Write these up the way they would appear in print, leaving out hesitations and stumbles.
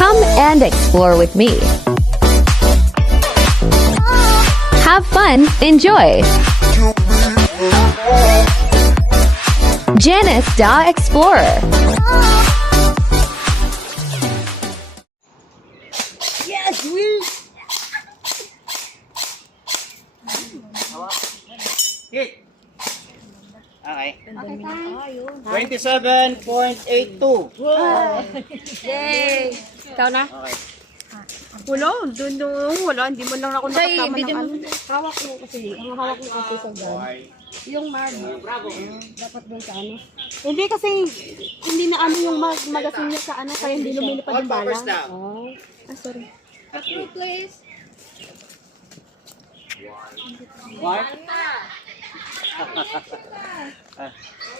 Come and explore with me. Have fun, enjoy. Janice the Explorer. Yes, we. Hit. Okay. 27.82. Yay! Ikaw na? Okay. Wala, wala. Hindi mo lang ako nakasama ng ano. Hawak mo kasi. Ang hawak mo kasi sa gan. Yung mag. Dapat doon sa ano. Hindi kasi, hindi na ano yung magasin niya sa ano, kaya hindi lumilipad yung bala. Oh. Ah, sorry. Approve, please. What?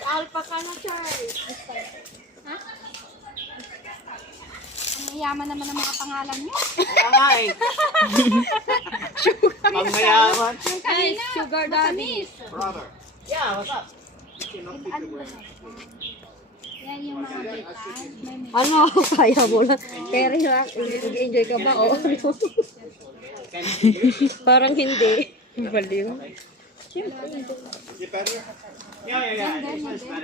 Alpha ka na, Charles. Ha? Ang yaman naman ng mga pangalan niyo. Tama eh. Ang mayaman. Ay, sugar daddy. Brother. Yeah, what's up? Yan yung mga bitan. May Ano, kaya mo lang. Carry lang. Enjoy ka ba? Oo. Parang hindi. Baliw. Yeah.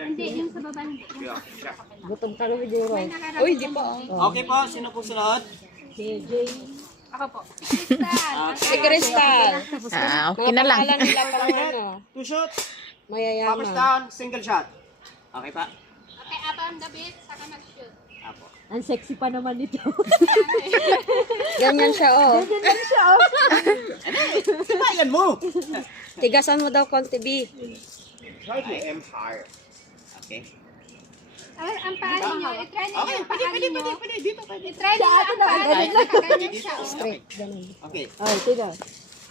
Hindi, yung sa baba. Hindi. Gutom ka na siguro. Uy, di po. Okay po, sino po sunod? Ako po. Crystal. Si Crystal. Okay na lang. Pangalan nila pang ano. 2 shots. Poppers Mayayaman. down, single shot. Okay pa? Okay, abang the beat, saka mag-shoot. Apo. Ang sexy pa naman ito. Ganyan siya, oh. Ganyan siya, oh. Sibayan mo! Tigasan mo daw konti, B. I am higher. Okay. Ay, ang paa ninyo. I-try ninyo Okay, yung paa ninyo. pwede. Dito, pwede. I-try ninyo ang paa ninyo. Nakaganyan siya. oh. Straight, ganun. Okay. Ay, tiga.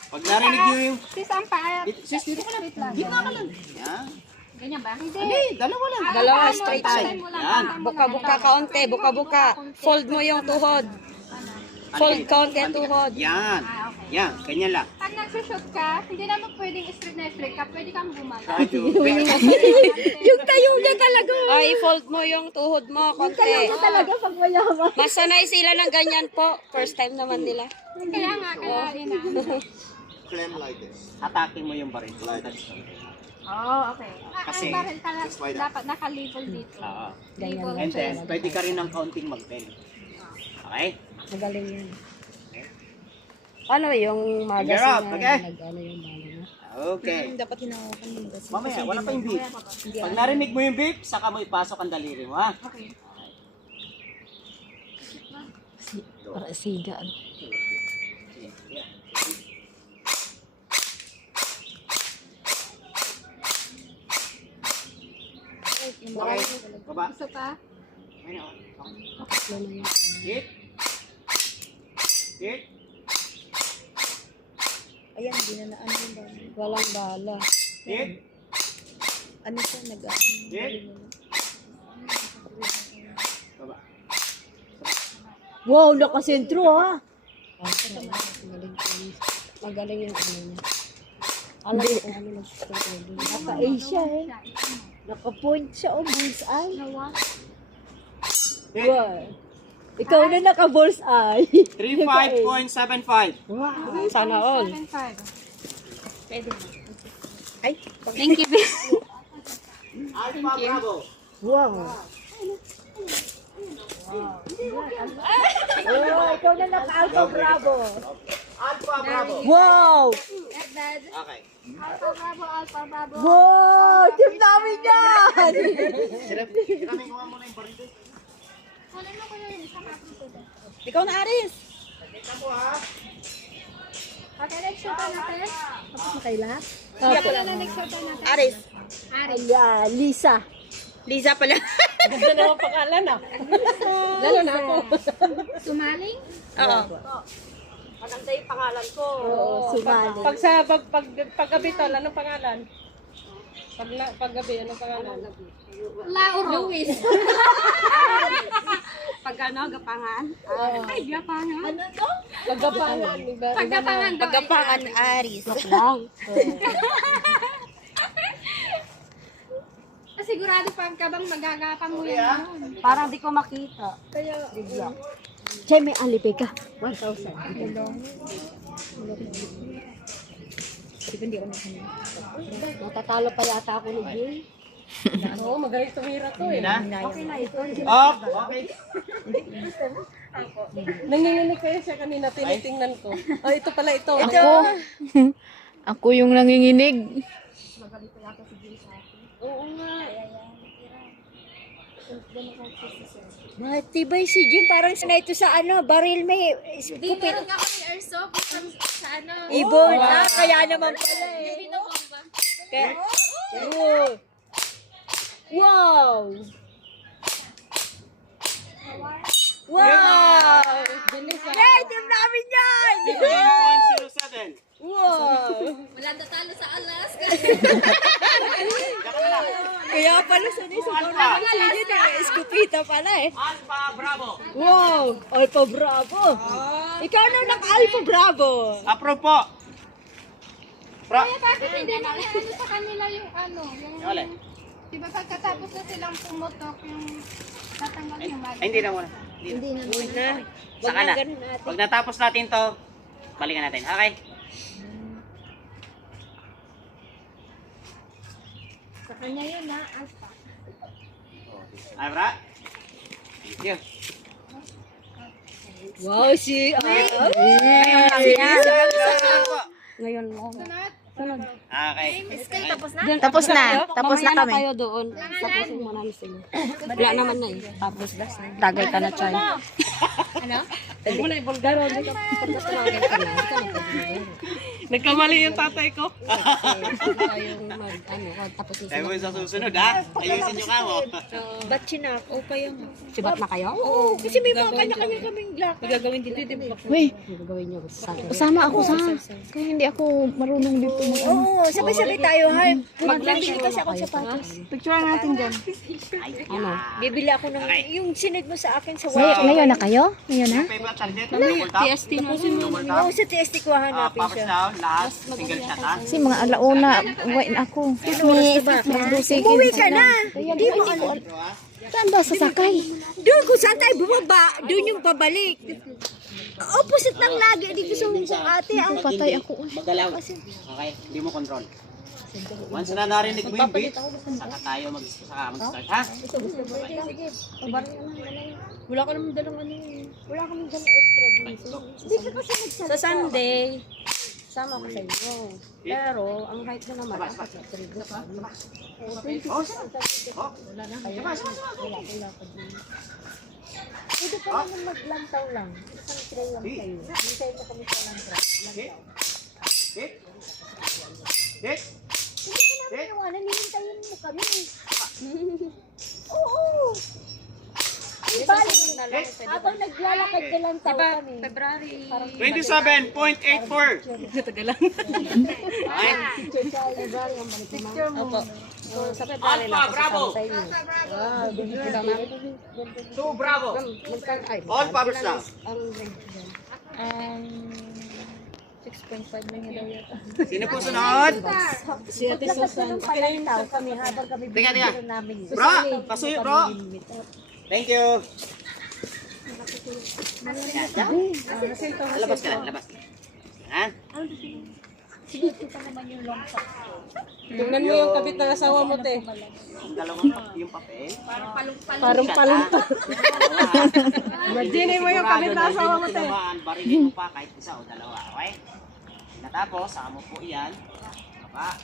Pag narinig nyo yung... Sis, ang paa. Sis, dito ka lang. Dito ka lang. Yan. Ganyan ba? Hindi. Hindi, dalawa lang. Dalawa, Ano, straight tatay siya. mo lang, Yan. tatay mo Buka-buka lang. kaunti, buka-buka. Fold mo yung tuhod. Fold kaunti ang tuhod. Yan. Ah, okay. Yan, ganyan lang. Pag nagsushoot ka, hindi naman pwedeng straight na straight ka. Pwede kang gumalaw. Yung tayo niya talaga. Ay, fold mo yung tuhod mo, konti. Yung tayo niya talaga pag mayaman. Masanay sila ng ganyan po. First time naman nila. Kaya nga, kaya yun na. Atake mo yung baril. Oh, okay. Kasi- Ang baril ka dapat naka-label dito. Oo. Label. And then, pwede ka rin ng counting mag-bend. Okay? Magaling yan. Ano yung Figure magasin out, na okay? nag-ano yung bala niya? Okay. Dapat hinawakan mo kasi. Mamaya, wala pa yung beep. Pag narinig mo yung beep, saka mo ipasok ang daliri mo, ha? Okay. Para siga. Okay. Baba. Gusto pa? Ayun, Tatlo na yun. Hit. Hit. Ayan, hindi na ano yung bala. Walang bala. Hit. Ano siya Hit. Baba. Wow, nakasentro ha. Magaling yung ano niya. Alam ko kung ano nag-start. Naka-A siya eh. Naka-point siya o bullseye. Hit. Wow. Ikaw na naka-bullseye. 35.75. Wow. Sana all. 7.5. Pwede mo. Ay, Thank you. Alpha Bravo. wow. Oh, ikaw na naka-alpha bravo. Alpha Bravo. Wow! Dad. Okay. Alpha Bravo, Alpha Bravo. Wow! Team namin yan! Kiramin ko nga muna yung baril. Kunin mo ko yun. Isang approve ko. Ikaw na, Aris. Tignan po, ha? Okay, next shoot natin. Tapos na kayo lahat? Siya pala na next shoot natin. Aris. Aris. Ayan, Lisa. Lisa pala. Ganda naman pangalan ah. Lalo na ako. Sumaling? Oo. Maganda yung pangalan ko. Oo, sumali. Paggabi tol, anong pangalan? Paggabi, anong pangalan? Lauro. Luis. Pag ano, gapangan? Ay, gapangan. Ano to? Paggapangan, iba. Paggapangan daw. Paggapangan, Aris. lang. Sigurado pag kabang magagapang mo yan. Parang di ko makita. Kaya, bigla. Chay, may alipay ka. 1,000. Matatalo pa yata ako ni Jay. Oo, magaling tumira to eh. Okay na ito. Off! Okay. Nanginginig kayo siya kanina, tinitingnan ko. Oh, ito pala ito. Ako. Ako yung nanginginig. Oo nga. Matibay si Jim. Parang na ito sa ano, baril may Hindi, meron nga kami airsoft sa ano. ibon. Kaya naman pala eh. Binobomba. Oh. Wow! Wow! Hey, team namin yan! 107. Wow! Wala natalo sa Alaska. Kaya pala sa siguro naman si Jim na Escopeta pala eh. Alpha Bravo. Wow! Alpha Bravo! Ikaw na naka-Alpha Bravo! Approve po. Kaya bakit hindi na ano sa kanila yung ano, yung... Wala. Diba pagkatapos na silang pumutok yung tatanggal yung mag... Ay, hindi na muna. Hindi na. Saka na. Pag natapos natin to, balikan natin. Okay? Sa kanya yun na, Alpha. Abra? Thank you. Wow, si... Ngayon lang. Okay. Tapos na. Tapos na kami. Tayo doon. Tapusin mo namin sila. Wala naman na eh. Tapos tagay ka na, Chay. Ano? Pwede mo na ibulgaro. Nagkamali yung tatay ko. Tapos Tayo mo sa susunod, ha? Ayusin nyo ka mo. ba't sinako kayo? Sibat na kayo? Oo, kasi may mga kanya-kanya kaming black. Gagawin dito, di ba? Uy, Gagawin niyo sa akin. usama ako sa. Kaya hindi ako marunong dito mag Oo, sabay-sabay tayo, ha? Magbibili kasi ako sa patos. Picture natin dyan. Ano? Bibili ako ng, yung sinid mo sa akin sa Ngayon na kayo? Ngayon na? Favorite target? Double tap? TST na. Oo, sa TST ko hanapin Power siya. down, lahat. Single shot, ha? Kasi mga alauna, uwi na ako. May Umuwi ka na! Di mo alam. Saan ba sasakay? Doon kung saan tayo bumaba, doon yung pabalik. Opposite ng lagi, dito sa Hong Kong ate. Ang Patay ako. Magalaw. Okay, hindi mo control. Once na narinig mo yung beat, saka tayo mag-start, ha? Wala ka naman dalang ano eh. Wala ka naman dalang extra dito. Hindi ka kasi nagsalita. Sa Sunday, sama ko sa inyo. Pero, ang height na naman, dapat sa 3 Oh, wala na kayo. Wala pa din. Pwede pa naman maglantaw lang. Isang tray lang kayo. Hintay mo kami sa lantaw. hit. Hit. Hit. Hindi ka naman iwanan, hihintayin mo kami. Oo. Bali, habang naglalakad ka lang tao kami. February. 27.84. Tagalan. Okay? Picture mo. Opo. So, sa February Alpha, Bravo. sa inyo. Wow, Two Bravo. All powers down. Ang 6.5 lang yun daw yata. Sino po sunod? Si Ate Susan. Pagkakataw kami habang kami Teka. bibigyan namin. Bro, pasuyo bro. Thank you. Labas ka lang, labas. Ha? Tingnan mo yung kabit ng asawa mo, te. Yung dalawang yung papel. Parang palunta. Imagine mo yung kabit ng asawa mo, te. Barilin mo pa kahit isa o dalawa, okay? Natapos, saka mo po iyan. Baba.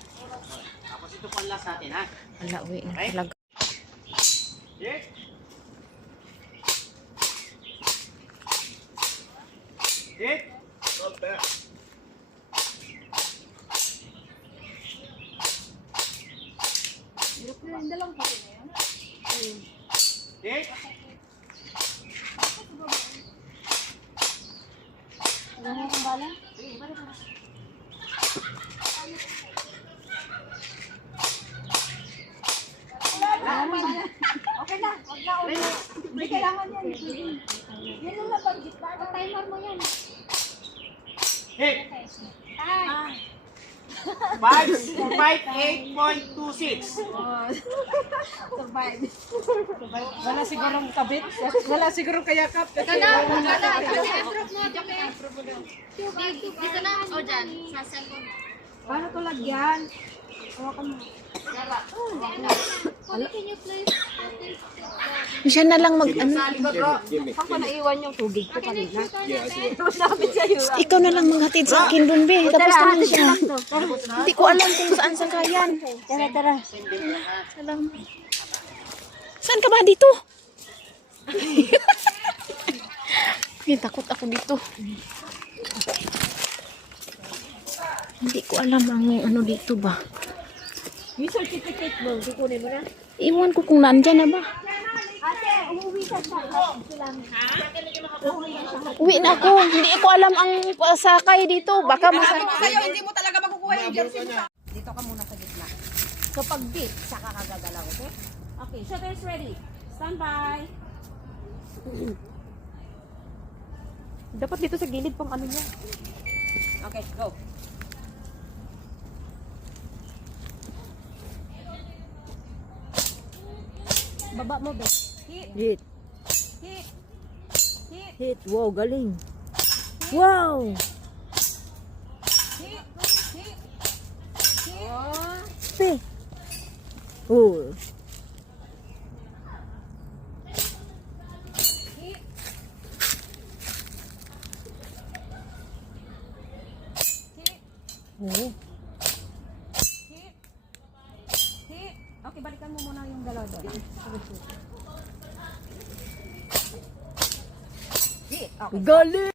Tapos ito po ang last natin, ha? Wala, uwi na Okay? talaga. Hit. Hit. Hit. Okay na, wag na ulit. Hindi kailangan yan. Yan yung nabanggit na. Timer mo yan. Hit. 558.26. Wala sigurong kabit. Wala sigurong kayakap. Ito na, i-approve mo, Joke. Dito na, o dyan, sa cellphone. Paano to lagyan? Hawakan mo. Can you please? Siya na lang mag ano. Saan ko naiwan yung tubig ko kanina? Sabi sa'yo. Ikaw na lang maghatid sa akin dun, be. Tapos naman siya. Hindi ko alam kung saan sakayan. Tara, tara. Alam. Saan ka ba dito? Ay, takot ako dito. Hindi ko alam ang ano dito ba. Yung certificate mo, kukunin mo na. Iwan ko kung nandyan na ba. Ate, umuwi ka sa Uwi na ako. Hindi ko alam ang sakay dito. Baka masakay. Sa'yo, hindi mo talaga makukuha yung jersey mo. Dito ka muna sa gitna. So pag beat, saka ka gagalaw, okay? Okay, shutters ready. Stand by. Dapat dito sa gilid pang ano niya. Okay, go. Baba mo, be. Hit. Hit. Hit. Hit. Hit. Wow, galing. Wow! Hit. Hit. Oh. Pe. Oh. Hit. Hit. Oh. Hit. Hit. Okay, balikan mo muna yung dalawa doon. Hit. Okay. Galing!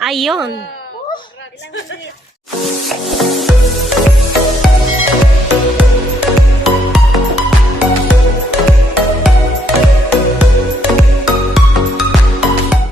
Ayun.